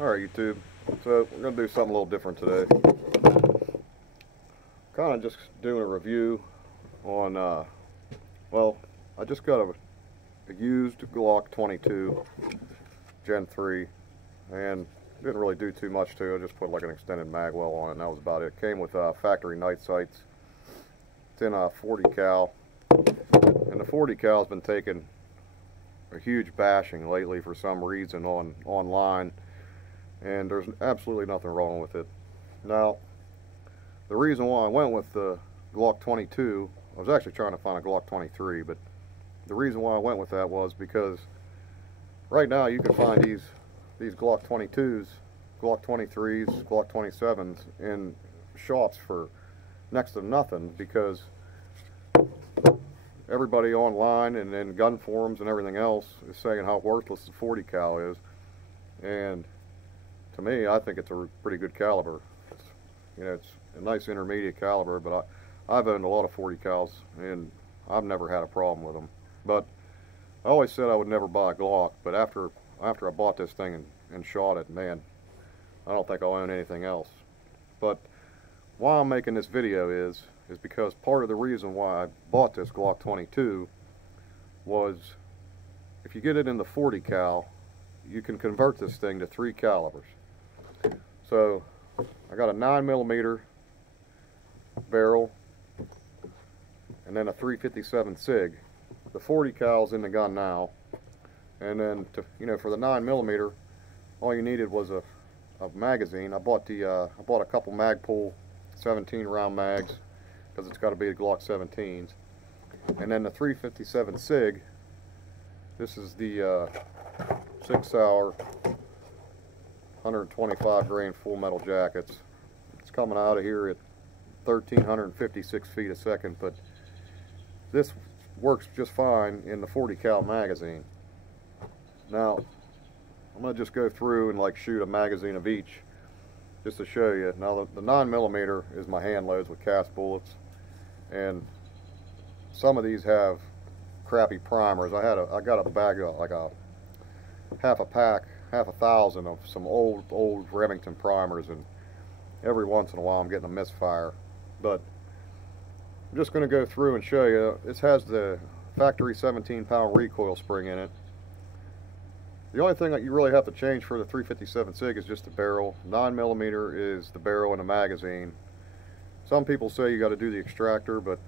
Alright YouTube, so we're going to do something a little different today. Kind of just doing a review on, well, I just got a used Glock 22 Gen 3 and didn't really do too much to it. I just put like an extended mag well on it and that was about it. Came with factory night sights. It's in a 40 cal, and the 40 cal has been taking a huge bashing lately for some reason online. And there's absolutely nothing wrong with it. Now, the reason why I went with the Glock 22, I was actually trying to find a Glock 23, but the reason why I went with that was because right now you can find these Glock 22s, Glock 23s, Glock 27s in shops for next to nothing, because everybody online and in gun forums and everything else is saying how worthless the 40 cal is. And to me, I think it's a pretty good caliber. It's a nice intermediate caliber, but I've owned a lot of 40 cals and I've never had a problem with them. But I always said I would never buy a Glock, but after I bought this thing and shot it, man, I don't think I'll own anything else. But why I'm making this video is because part of the reason why I bought this Glock 22 was, if you get it in the 40 cal, you can convert this thing to 3 calibers. So I got a 9mm barrel and then a 357 SIG. The 40 cal's in the gun now, and then for the 9mm, all you needed was a magazine. I bought a couple Magpul 17 round mags because it's got to be the Glock 17s, and then the 357 SIG. This is the 6 hour 125 grain full metal jackets. It's coming out of here at 1,356 feet a second, but this works just fine in the 40 cal magazine. Now I'm going to just go through and like shoot a magazine of each just to show you. Now the 9mm is my hand loads with cast bullets, and some of these have crappy primers. I got a bag of like a half a thousand of some old Remington primers, and every once in a while I'm getting a misfire. But I'm just going to go through and show you. This has the factory 17-pound recoil spring in it. The only thing that you really have to change for the 357 SIG is just the barrel. 9mm is the barrel and the magazine. Some people say you got to do the extractor, but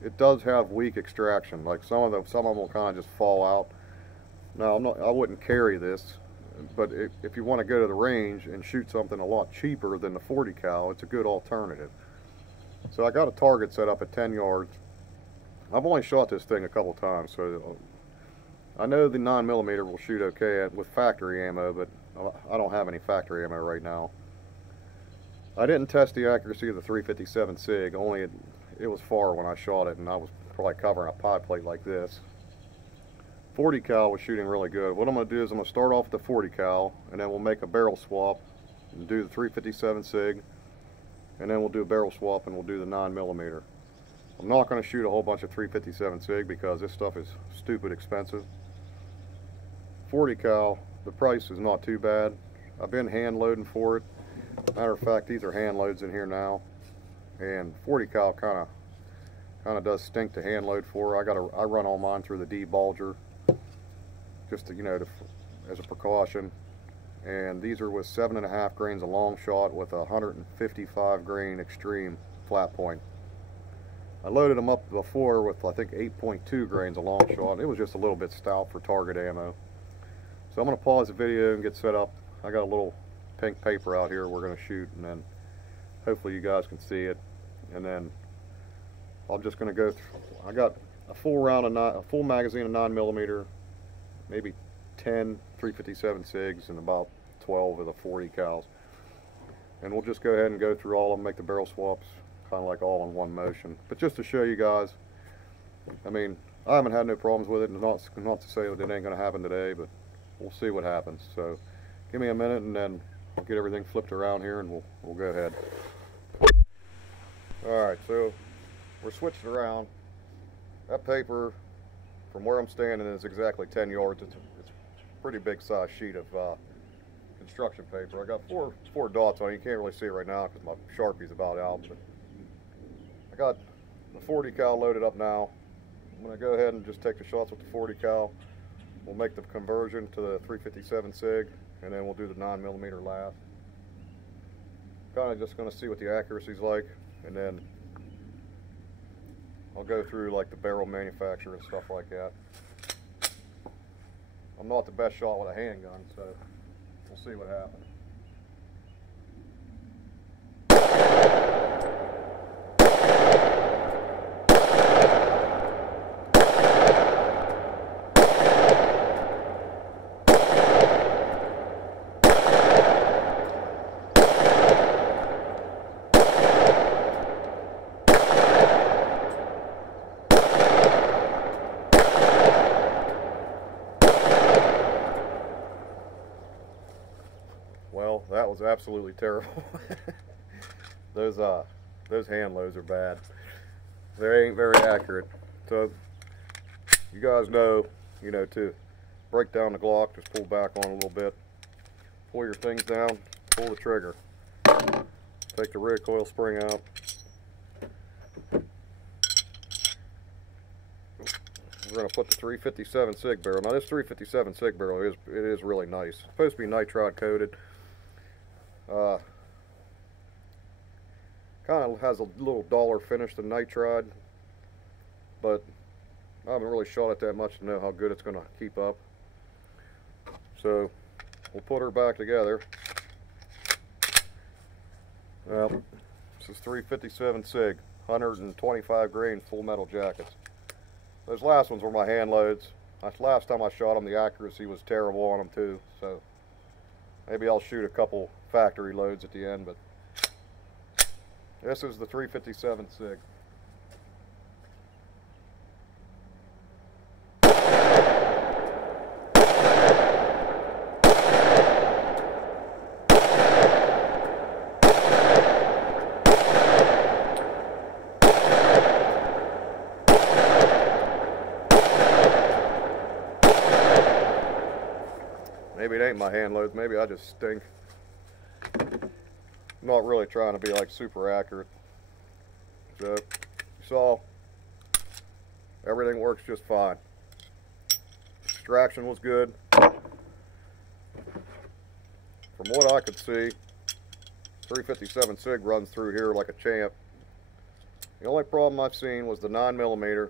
it does have weak extraction. Like some of them will kind of just fall out. Now I wouldn't carry this, but if you want to go to the range and shoot something a lot cheaper than the 40 cal, it's a good alternative. So I got a target set up at 10 yards. I've only shot this thing a couple times, so I know the 9mm will shoot okay with factory ammo, but I don't have any factory ammo right now. I didn't test the accuracy of the 357 SIG, only it was far when I shot it, and I was probably covering a pie plate like this. 40 cal was shooting really good. What I'm going to do is I'm going to start off with the 40 cal, and then we'll make a barrel swap and do the 357 SIG, and then we'll do a barrel swap and we'll do the 9mm. I'm not going to shoot a whole bunch of 357 SIG because this stuff is stupid expensive. 40 cal, the price is not too bad. I've been hand loading for it. Matter of fact, these are hand loads in here now, and 40 cal kind of does stink to hand load for. I run all mine through the debulger, just to, as a precaution. And these are with 7.5 grains of long shot with a 155 grain extreme flat point. I loaded them up before with I think 8.2 grains of long shot. It was just a little bit stout for target ammo. So I'm going to pause the video and get set up. I got a little pink paper out here we're going to shoot, and then hopefully you guys can see it. And then I'm just going to go through. I got a full magazine of 9mm, maybe 10 357 SIGs, and about 12 of the 40 cals. And we'll just go ahead and go through all of them, make the barrel swaps, kind of like all in one motion. But just to show you guys, I mean, I haven't had no problems with it, and not to say that it ain't going to happen today, but we'll see what happens. So give me a minute, and then I'll get everything flipped around here, and we'll go ahead. Alright, so we're switched around. That paper from where I'm standing is exactly 10 yards. It's a pretty big size sheet of construction paper. I got four dots on it. You can't really see it right now because my Sharpie's about out, but I got the 40 cal loaded up now. I'm going to go ahead and just take the shots with the 40 cal. We'll make the conversion to the 357 SIG, and then we'll do the 9mm last. Kind of just going to see what the accuracy's like, and then I'll go through like the barrel manufacturer and stuff like that. I'm not the best shot with a handgun, so we'll see what happens. Well, that was absolutely terrible. Those hand loads are bad. They ain't very accurate. So you guys know, to break down the Glock, just pull back on a little bit. Pull your things down, pull the trigger. Take the recoil spring out. We're going to put the 357 SIG barrel. Now this 357 SIG barrel is really nice. It's supposed to be nitride coated. Kind of has a little duller finish than nitride, but I haven't really shot it that much to know how good it's going to keep up. So we'll put her back together. Well, this is 357 SIG, 125 grain full metal jackets. Those last ones were my hand loads. Last time I shot them, the accuracy was terrible on them too. So maybe I'll shoot a couple factory loads at the end, but this is the 357 SIG. Maybe it ain't my hand loads, maybe I just stink. I'm not really trying to be like super accurate. So you saw everything works just fine. Extraction was good. From what I could see, 357 SIG runs through here like a champ. The only problem I've seen was the 9mm.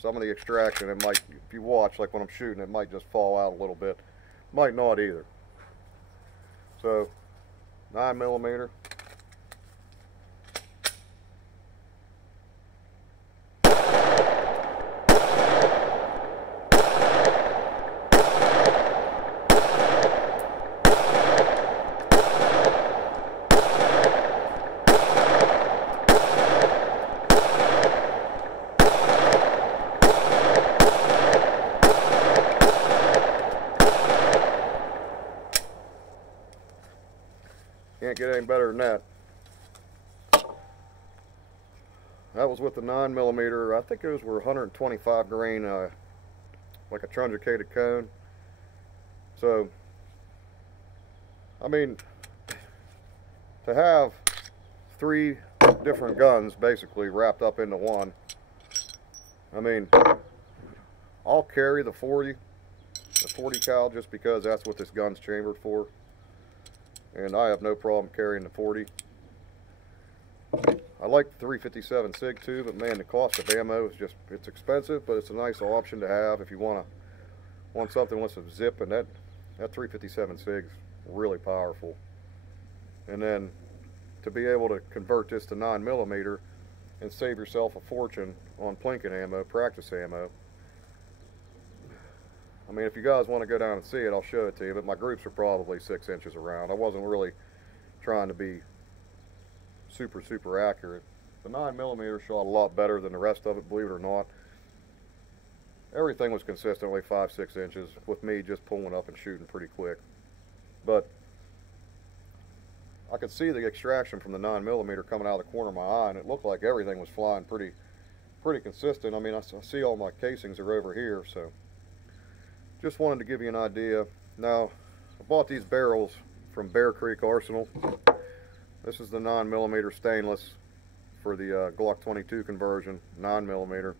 Some of the extraction, it might, if you watch, like when I'm shooting, it might just fall out a little bit. Might not either. So 9mm. Can't get any better than that. That was with the 9mm. I think those were 125 grain, like a truncated cone. So, I mean, to have 3 different guns basically wrapped up into one, I mean, I'll carry the 40 cal just because that's what this gun's chambered for. And I have no problem carrying the 40. I like the 357 SIG too, but man, the cost of ammo is just, it's expensive, but it's a nice option to have if you want something with some zip, and that 357 SIG's really powerful. And then to be able to convert this to 9mm and save yourself a fortune on plinking ammo, practice ammo. I mean, if you guys want to go down and see it, I'll show it to you, but my groups are probably 6 inches around. I wasn't really trying to be super accurate. The 9mm shot a lot better than the rest of it, believe it or not. Everything was consistently 5-6 inches, with me just pulling up and shooting pretty quick. But I could see the extraction from the 9mm coming out of the corner of my eye, and it looked like everything was flying pretty consistent. I mean, I see all my casings are over here, so just wanted to give you an idea. Now, I bought these barrels from Creek Arsenal. This is the 9mm stainless for the Glock 22 conversion, 9mm.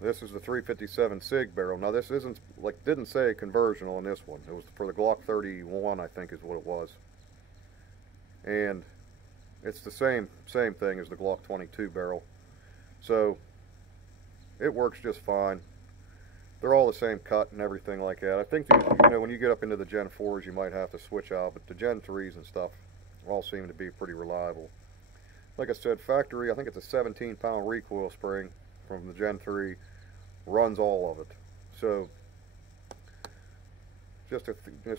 This is the 357 SIG barrel. Now this isn't, like, didn't say conversional in this one. It was for the Glock 31, I think is what it was. And it's the same thing as the Glock 22 barrel. So it works just fine. They're all the same cut and everything like that. I think you know, when you get up into the Gen 4s, you might have to switch out, but the Gen 3s and stuff all seem to be pretty reliable. Like I said, factory, I think it's a 17-pound recoil spring from the Gen 3, runs all of it. So just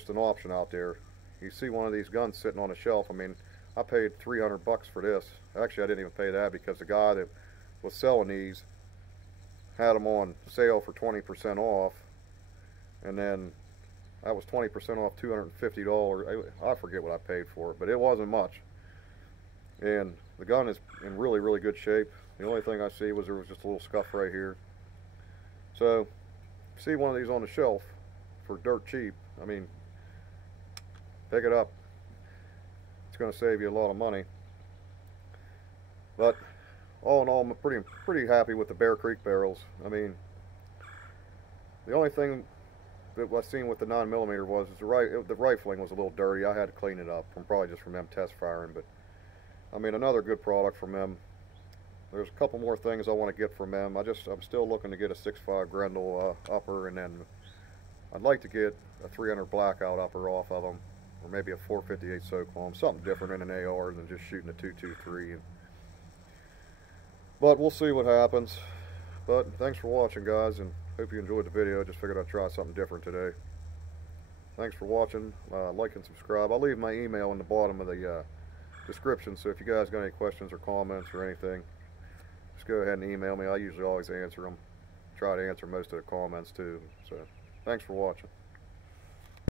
an option out there. You see one of these guns sitting on a shelf. I mean, I paid $300 for this. Actually, I didn't even pay that because the guy that was selling these had them on sale for 20% off, and then that was 20% off $250. I forget what I paid for it, but it wasn't much. And the gun is in really, really good shape. The only thing I see was there was just a little scuff right here. So, see one of these on the shelf for dirt cheap, I mean, pick it up. It's going to save you a lot of money. But all in all, I'm pretty happy with the Creek barrels. I mean, the only thing that I've seen with the 9mm was the rifling was a little dirty. I had to clean it up, probably just from them test firing. But I mean, another good product from them. There's a couple more things I want to get from them. I'm still looking to get a 6.5 Grendel upper, and then I'd like to get a 300 blackout upper off of them, or maybe a 458 SOCOM, something different in an AR than just shooting a 223. But we'll see what happens. But thanks for watching, guys, and hope you enjoyed the video. Just figured I'd try something different today. Thanks for watching. Like and subscribe. I'll leave my email in the bottom of the description, so if you guys got any questions or comments or anything, just go ahead and email me. I usually always answer them. Try to answer most of the comments too. So thanks for watching.